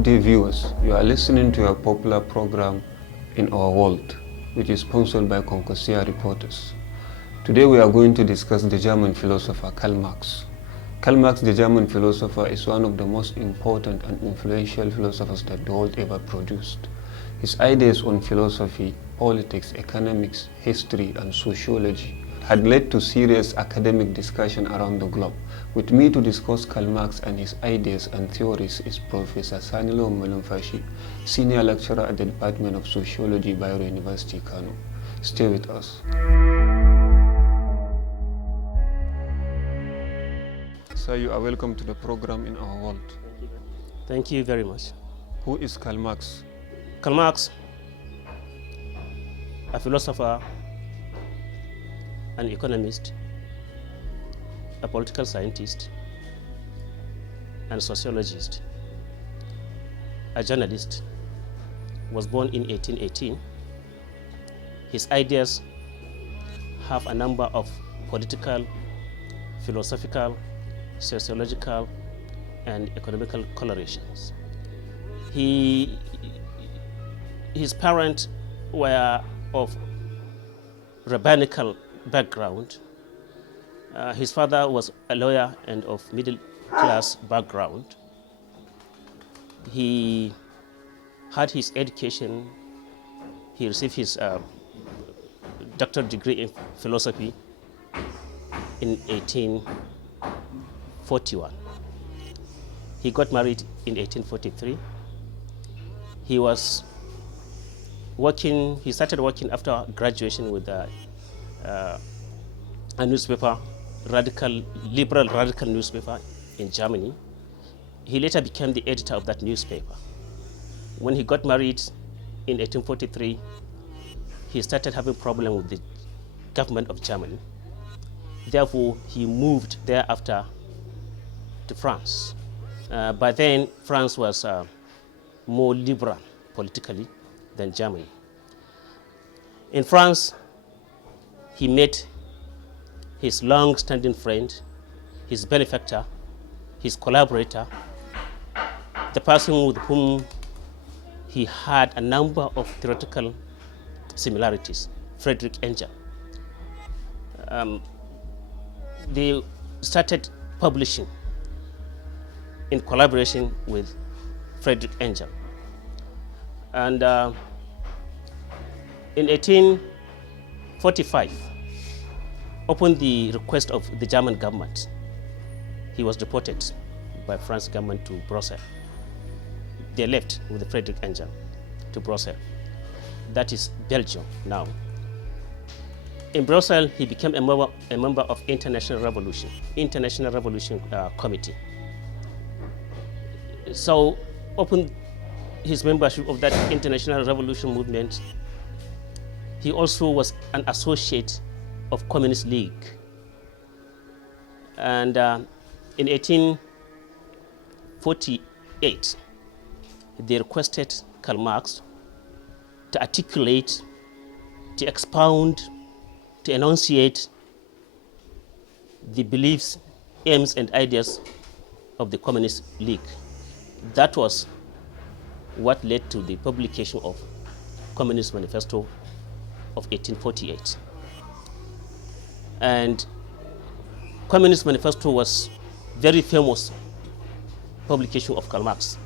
Good day, viewers. You are listening to a popular program in our world, which is sponsored by Concorsia Reporters. Today we are going to discuss the German philosopher Karl Marx. Karl Marx, the German philosopher, is one of the most important and influential philosophers that the world ever produced. His ideas on philosophy, politics, economics, history, and sociology had led to serious academic discussion around the globe. With me to discuss Karl Marx and his ideas and theories is Professor Sani Lawal Malumfashi, Senior Lecturer at the Department of Sociology, Bayero University, Kano. Stay with us. Sir, you are welcome to the program in our world. Thank you very much. Who is Karl Marx? Karl Marx, a philosopher, an economist, a political scientist, and sociologist, a journalist, was born in 1818. His ideas have a number of political, philosophical, sociological, and economical colorations. His parents were of rabbinical background. His father was a lawyer and of middle class background. He had his education. He received his doctorate degree in philosophy in 1841. He got married in 1843. He started working after graduation with a newspaper, liberal radical newspaper in Germany. He later became the editor of that newspaper. When he got married in 1843, he started having problems with the government of Germany. Therefore, he moved thereafter to France. By then, France was more liberal politically than Germany. In France, he met his long-standing friend, his benefactor, his collaborator, the person with whom he had a number of theoretical similarities, Friedrich Engels. They started publishing in collaboration with Friedrich Engels. And in 1845, upon the request of the German government, he was deported by French government to Brussels. They left with Friedrich Engels to Brussels. That is Belgium now. In Brussels, he became a member of International Revolution Committee. So, upon his membership of that International Revolution movement, he also was an associate of Communist League. And in 1848, they requested Karl Marx to articulate, to expound, to enunciate the beliefs, aims, and ideas of the Communist League. That was what led to the publication of Communist Manifesto of 1848. And Communist Manifesto was very famous publication of Karl Marx.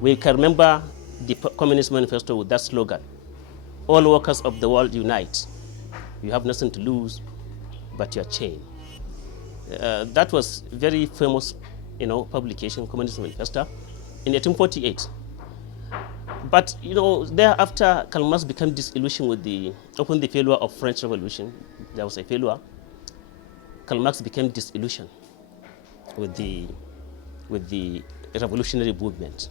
We can remember the Communist Manifesto with that slogan, "All workers of the world unite. You have nothing to lose but your chain." That was very famous, publication, Communist Manifesto, in 1848. But thereafter, Karl Marx became disillusioned upon the failure of French Revolution. There was a failure. Karl Marx became disillusioned with the revolutionary movement.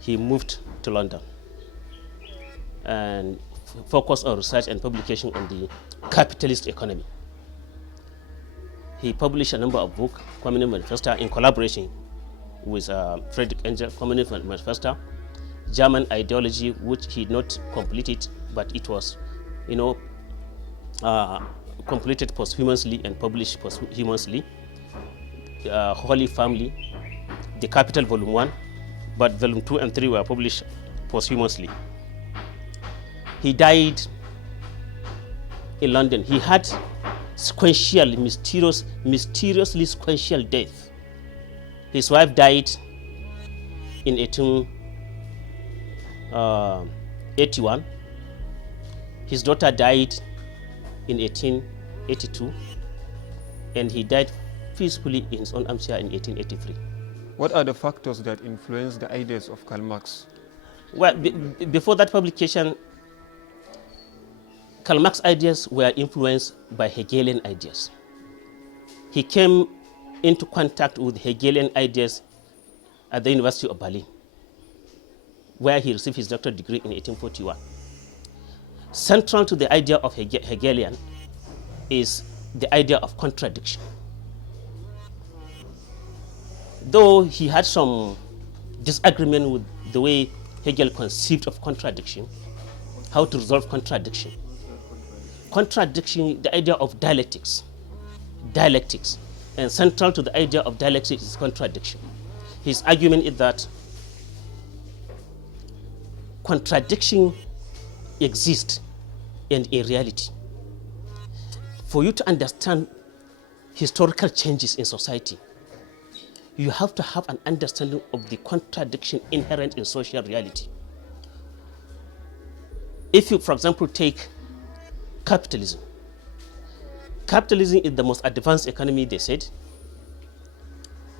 He moved to London and focused on research and publication on the capitalist economy. He published a number of books, Communist Manifesto, in collaboration with Friedrich Engels, Communist Manifesto, German ideology, which he not completed, but it was, completed posthumously and published posthumously. Holy Family, The Capital Volume 1, but volume 2 and 3 were published posthumously. He died in London. He had sequential, mysteriously sequential death. His wife died in 1881. His daughter died in 1882, and he died peacefully in his own armchair in 1883. What are the factors that influence the ideas of Karl Marx? Well, before that publication, Karl Marx's ideas were influenced by Hegelian ideas. He came into contact with Hegelian ideas at the University of Berlin, where he received his doctorate degree in 1841. Central to the idea of Hegelian is the idea of contradiction. Though he had some disagreement with the way Hegel conceived of contradiction, how to resolve contradiction. Contradiction, the idea of dialectics, and central to the idea of dialectics is contradiction. His argument is that contradiction exists and in reality. For you to understand historical changes in society, you have to have an understanding of the contradiction inherent in social reality. If you, for example, take capitalism. Capitalism is the most advanced economy, they said,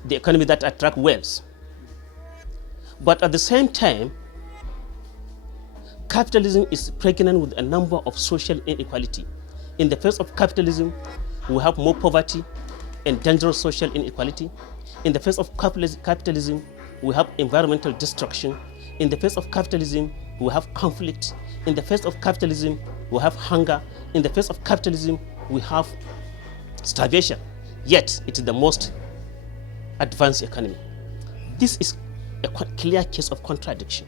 the economy that attracts wealth. But at the same time, capitalism is pregnant with a number of social inequality. In the face of capitalism, we have more poverty and dangerous social inequality. In the face of capitalism, we have environmental destruction. In the face of capitalism, we have conflict. In the face of capitalism, we have hunger. In the face of capitalism, we have starvation. Yet, it is the most advanced economy. This is a clear case of contradiction.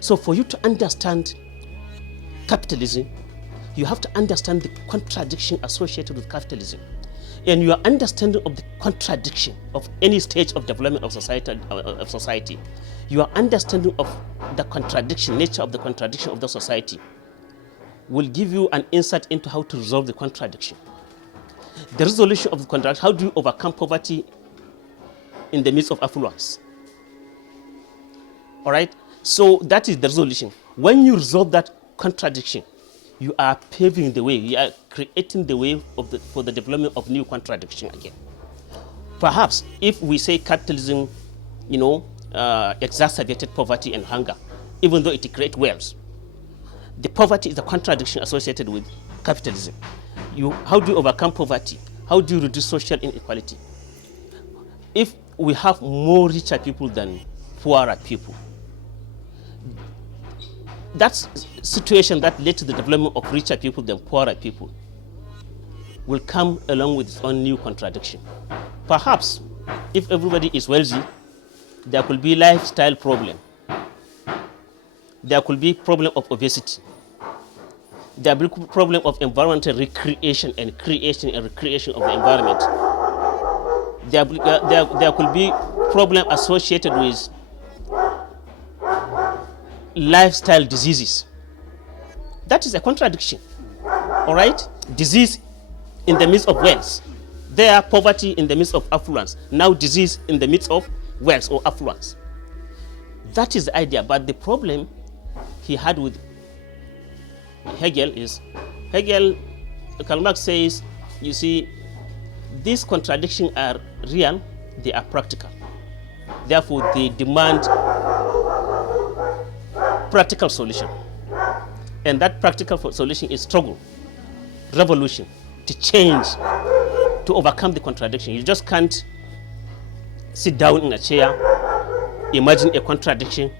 So for you to understand capitalism, you have to understand the contradiction associated with capitalism. And your understanding of the contradiction of any stage of development of society, your understanding of the contradiction, nature of the contradiction of the society, will give you an insight into how to resolve the contradiction. The resolution of the contradiction, how do you overcome poverty in the midst of affluence? All right? So that is the resolution. When you resolve that contradiction, you are paving the way, you are creating the way for the development of new contradiction again. Perhaps if we say capitalism, exacerbated poverty and hunger, even though it creates wealth, the poverty is a contradiction associated with capitalism. How do you overcome poverty? How do you reduce social inequality? If we have more richer people than poorer people, that situation that led to the development of richer people than poorer people will come along with its own new contradiction. Perhaps if everybody is wealthy, there could be lifestyle problem. There could be problem of obesity. There will be problem of environmental recreation and creation and recreation of the environment. There could be problem associated with lifestyle diseases. That is a contradiction. All right? Disease in the midst of wealth. There, poverty in the midst of affluence. Now, disease in the midst of wealth or affluence. That is the idea. But the problem he had with Hegel is, Karl Marx says, you see, these contradictions are real, they are practical. Therefore, they demand practical solution. And that practical solution is struggle, revolution, to change, to overcome the contradiction. You just can't sit down in a chair, imagine a contradiction,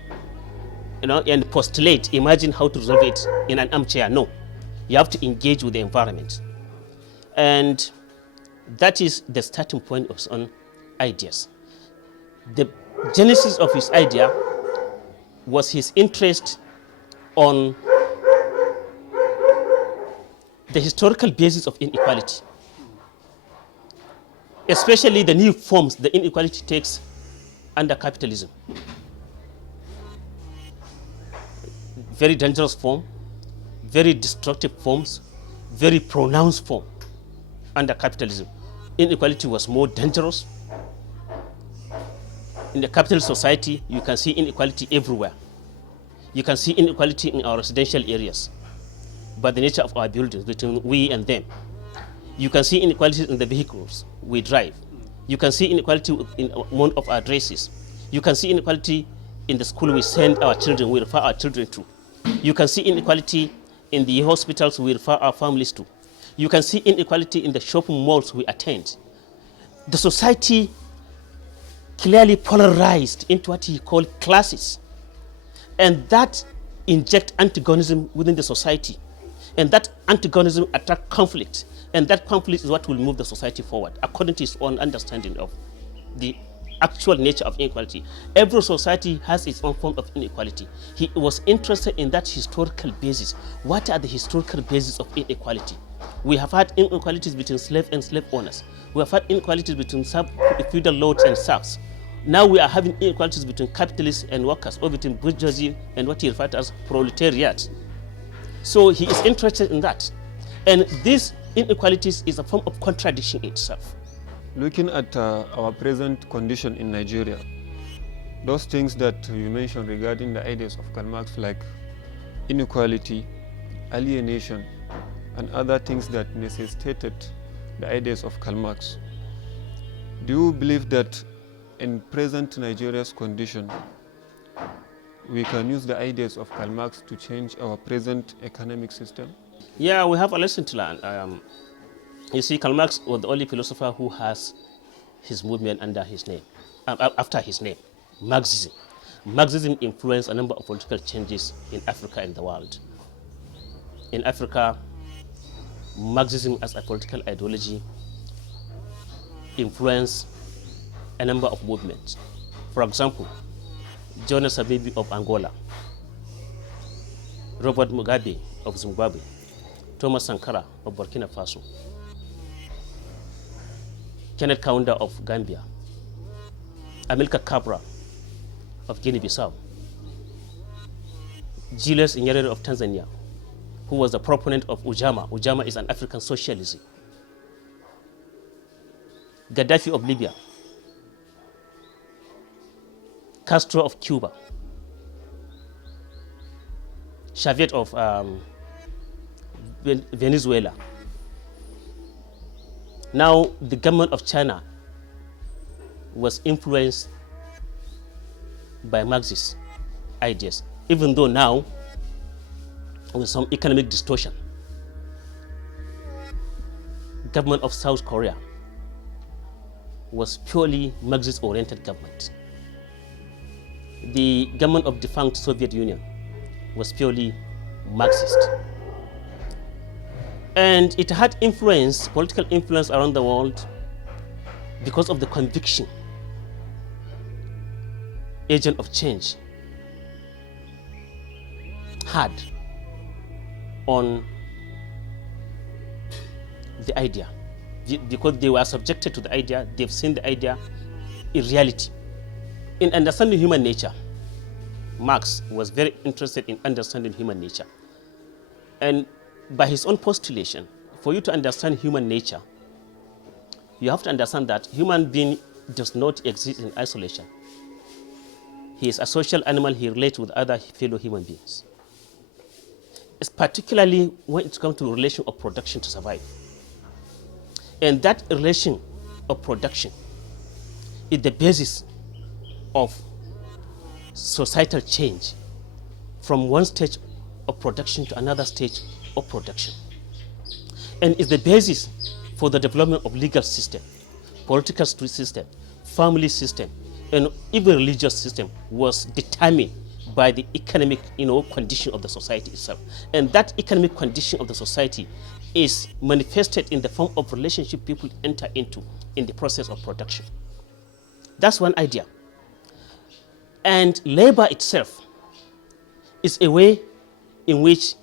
and postulate, imagine how to resolve it in an armchair. No, you have to engage with the environment. And that is the starting point of his own ideas. The genesis of his idea was his interest on the historical basis of inequality, especially the new forms the inequality takes under capitalism. very dangerous form, very destructive forms, very pronounced form under capitalism. Inequality was more dangerous. In the capitalist society, you can see inequality everywhere. You can see inequality in our residential areas by the nature of our buildings between we and them. You can see inequality in the vehicles we drive. You can see inequality in one of our dresses. You can see inequality in the school we send our children, we refer our children to. You can see inequality in the hospitals we refer our families to. You can see inequality in the shopping malls we attend. The society clearly polarized into what he called classes. And that inject antagonism within the society. And that antagonism attract conflict. And that conflict is what will move the society forward, according to his own understanding of the actual nature of inequality. Every society has its own form of inequality. He was interested in that historical basis. What are the historical bases of inequality? We have had inequalities between slave and slave owners. We have had inequalities between feudal lords and serfs. Now we are having inequalities between capitalists and workers, or between bourgeoisie and what he referred to as proletariat. So he is interested in that. And this inequalities is a form of contradiction itself. Looking at our present condition in Nigeria, those things that you mentioned regarding the ideas of Karl Marx, like inequality, alienation, and other things that necessitated the ideas of Karl Marx, do you believe that in present Nigeria's condition, we can use the ideas of Karl Marx to change our present economic system? Yeah, we have a lesson to learn. You see, Karl Marx was the only philosopher who has his movement under his name, after his name, Marxism. Marxism influenced a number of political changes in Africa and the world. In Africa, Marxism as a political ideology influenced a number of movements. For example, Jonas Savimbi of Angola, Robert Mugabe of Zimbabwe, Thomas Sankara of Burkina Faso, Kenneth Kaunda of Gambia, Amilcar Cabral of Guinea-Bissau, Julius Nyerere of Tanzania, who was the proponent of Ujamaa. Ujamaa is an African socialism. Gaddafi of Libya, Castro of Cuba, Chavez of Venezuela. Now, the government of China was influenced by Marxist ideas, even though now with some economic distortion. Government of South Korea was purely Marxist-oriented government. The government of defunct Soviet Union was purely Marxist. And it had influence, political influence around the world because of the conviction, agent of change had on the idea. Because they were subjected to the idea, they've seen the idea in reality. In understanding human nature, Marx was very interested in understanding human nature. And by his own postulation, for you to understand human nature, you have to understand that human being does not exist in isolation. He is a social animal, he relates with other fellow human beings. It's particularly when it comes to the relation of production to survive. And that relation of production is the basis of societal change from one stage of production to another stage of production. And is the basis for the development of legal system, political system, family system, and even religious system was determined by the economic condition of the society itself. And that economic condition of the society is manifested in the form of relationship people enter into in the process of production. That's one idea. And labor itself is a way in which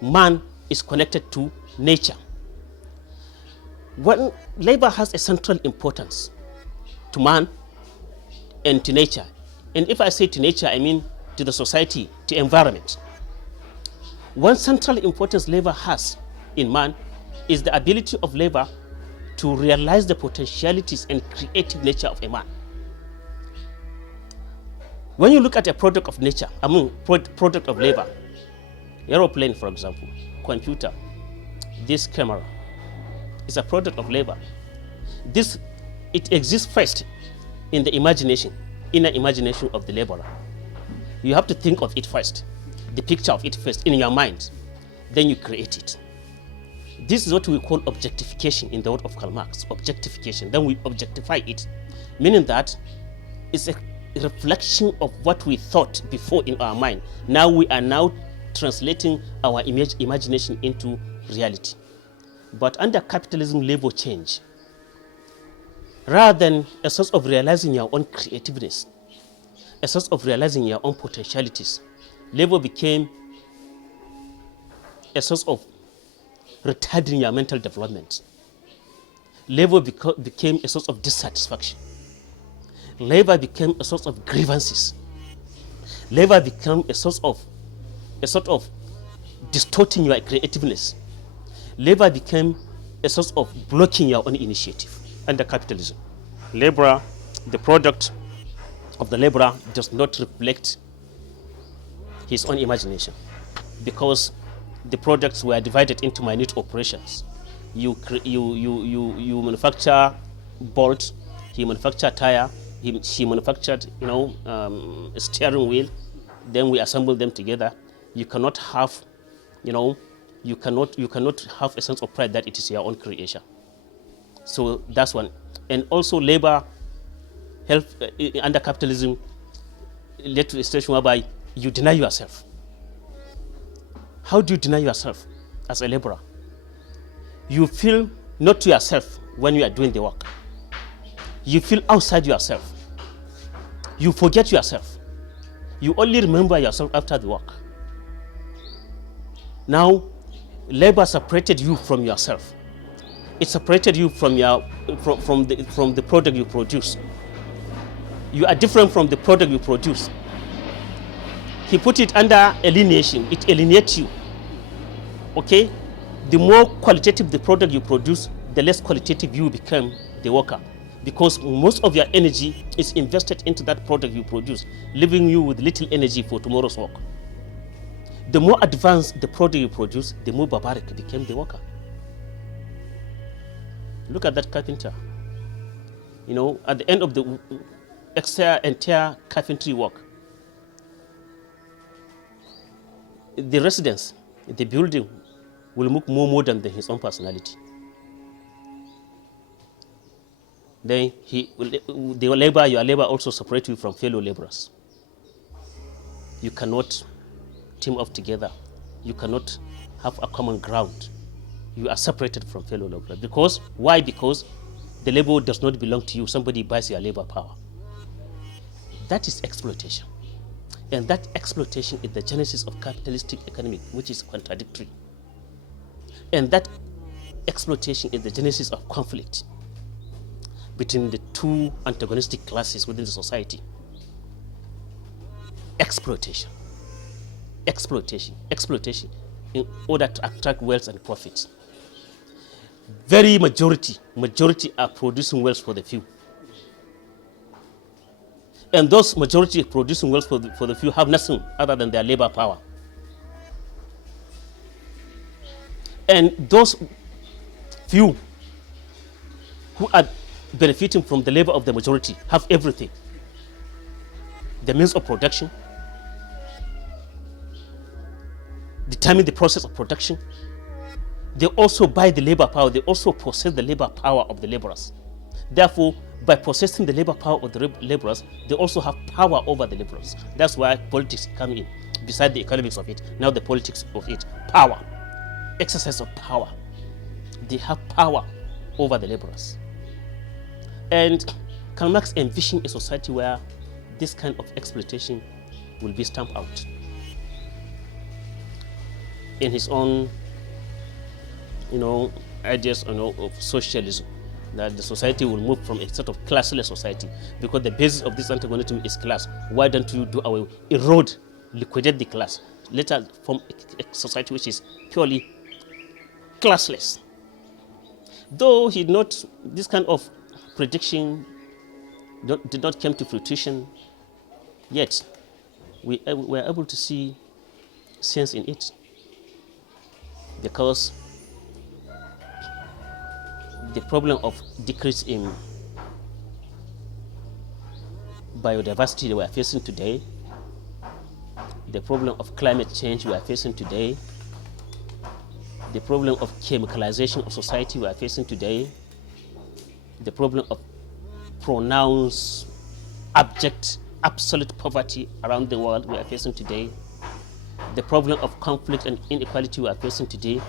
man is connected to nature. When labor has a central importance to man and to nature. And if I say to nature, I mean to the society, to environment. One central importance labor has in man is the ability of labor to realize the potentialities and creative nature of a man. When you look at a product of nature, product of labor, aeroplane, for example, computer, this camera is a product of labor. It exists first in the imagination, inner imagination of the laborer. You have to think of it first, the picture of it first in your mind, then you create it. This is what we call objectification in the word of Karl Marx, objectification. Then we objectify it, meaning that it's a reflection of what we thought before in our mind. Now we are now translating our imagination into reality. But under capitalism, labor change. Rather than a source of realizing your own creativeness, a source of realizing your own potentialities, labor became a source of retarding your mental development. Labor became a source of dissatisfaction. Labor became a source of grievances. Labor became a sort of distorting your creativeness. Labor became a source of blocking your own initiative under capitalism. Labor, the product of the laborer, does not reflect his own imagination because the products were divided into minute operations. You manufacture bolt, he manufactured tire, she manufactured a steering wheel, then we assemble them together. You cannot have you cannot have a sense of pride that it is your own creation. So that's one. And also labor help under capitalism led to a situation whereby you deny yourself. How do you deny yourself as a laborer? You feel not to yourself when you are doing the work. You feel outside yourself. You forget yourself. You only remember yourself after the work. Now, labor separated you from yourself. It separated you from the product you produce. You are different from the product you produce. He put it under alienation. It alienates you. Okay? The more qualitative the product you produce, the less qualitative you become the worker. Because most of your energy is invested into that product you produce, leaving you with little energy for tomorrow's work. The more advanced the product you produce, the more barbaric became the worker. Look at that carpenter. At the end of the entire carpentry work, the residence, the building, will look more modern than his own personality. Then your labor also separates you from fellow laborers. You cannot team up together. You cannot have a common ground. You are separated from fellow laborers. Because why? Because the labor does not belong to you. Somebody buys your labor power. That is exploitation. And that exploitation is the genesis of capitalistic economy, which is contradictory. And that exploitation is the genesis of conflict between the two antagonistic classes within the society. Exploitation. Exploitation. Exploitation in order to attract wealth and profit. Very majority are producing wealth for the few. And those majority producing wealth for the few have nothing other than their labor power. And those few who are benefiting from the labor of the majority have everything. The means of production, determine the process of production. They also buy the labor power. They also possess the labor power of the laborers. Therefore, by possessing the labor power of the laborers, they also have power over the laborers. That's why politics come in. Beside the economics of it, now the politics of it. Power. Exercise of power. They have power over the laborers. And Karl Marx envisioned a society where this kind of exploitation will be stamped out. In his own, ideas of socialism, that the society will move from a sort of classless society because the basis of this antagonism is class. Why don't you do away, erode, liquidate the class later form a society which is purely classless. Though this kind of prediction did not come to fruition, yet we were able to see sense in it, because the problem of decrease in biodiversity that we are facing today, the problem of climate change we are facing today, the problem of chemicalization of society we are facing today, the problem of pronounced abject absolute poverty around the world we are facing today, the problem of conflict and inequality we are facing today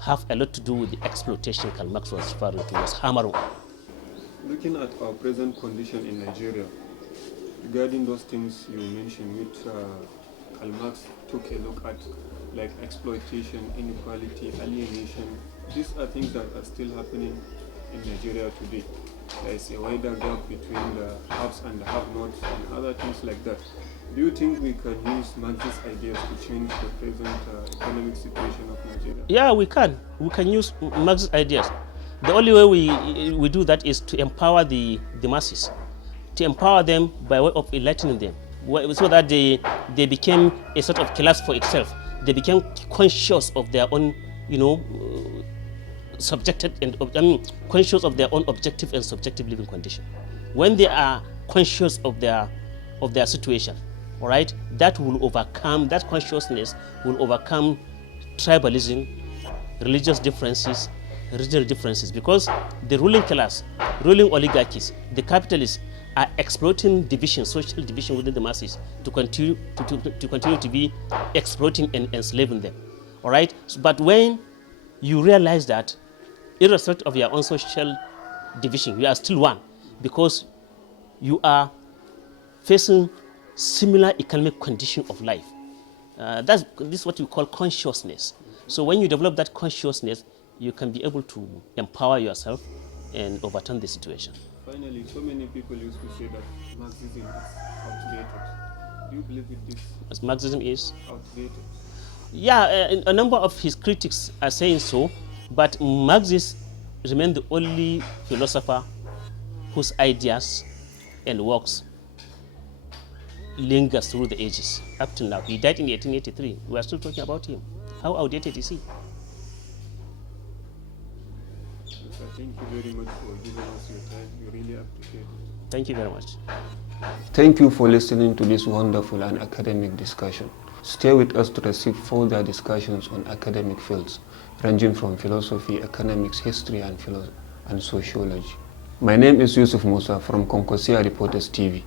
have a lot to do with the exploitation Karl Marx was referring to, was hammering. Looking at our present condition in Nigeria, regarding those things you mentioned, which Karl Marx took a look at, like exploitation, inequality, alienation, these are things that are still happening in Nigeria today. There is a wider gap between the haves and the have-nots and other things like that. Do you think we can use Marx's ideas to change the present economic situation of Nigeria? Yeah, we can. We can use Marx's ideas. The only way we do that is to empower the masses, to empower them by way of enlightening them, so that they became a sort of class for itself. They became conscious of their own, conscious of their own objective and subjective living condition. When they are conscious of their situation, all right, that consciousness will overcome tribalism, religious differences, regional differences, because the ruling class, ruling oligarchies, the capitalists are exploiting division, social division within the masses to continue to be exploiting and enslaving them. All right, but when you realize that, irrespective of your own social division, you are still one, because you are facing similar economic condition of life. This is what you call consciousness. So when you develop that consciousness, you can be able to empower yourself and overturn the situation. Finally, so many people used to say that Marxism is outdated. Do you believe in this? As Marxism is outdated? Yeah, a number of his critics are saying so, but Marxist remains the only philosopher whose ideas and works lingers through the ages up to now. He died in 1883. We are still talking about him. How outdated is he? Thank you very much for giving us your time. We really appreciate it. Thank you very much. Thank you for listening to this wonderful and academic discussion. Stay with us to receive further discussions on academic fields, ranging from philosophy, economics, history, and sociology. My name is Yusuf Musa from Concosia Reporters TV.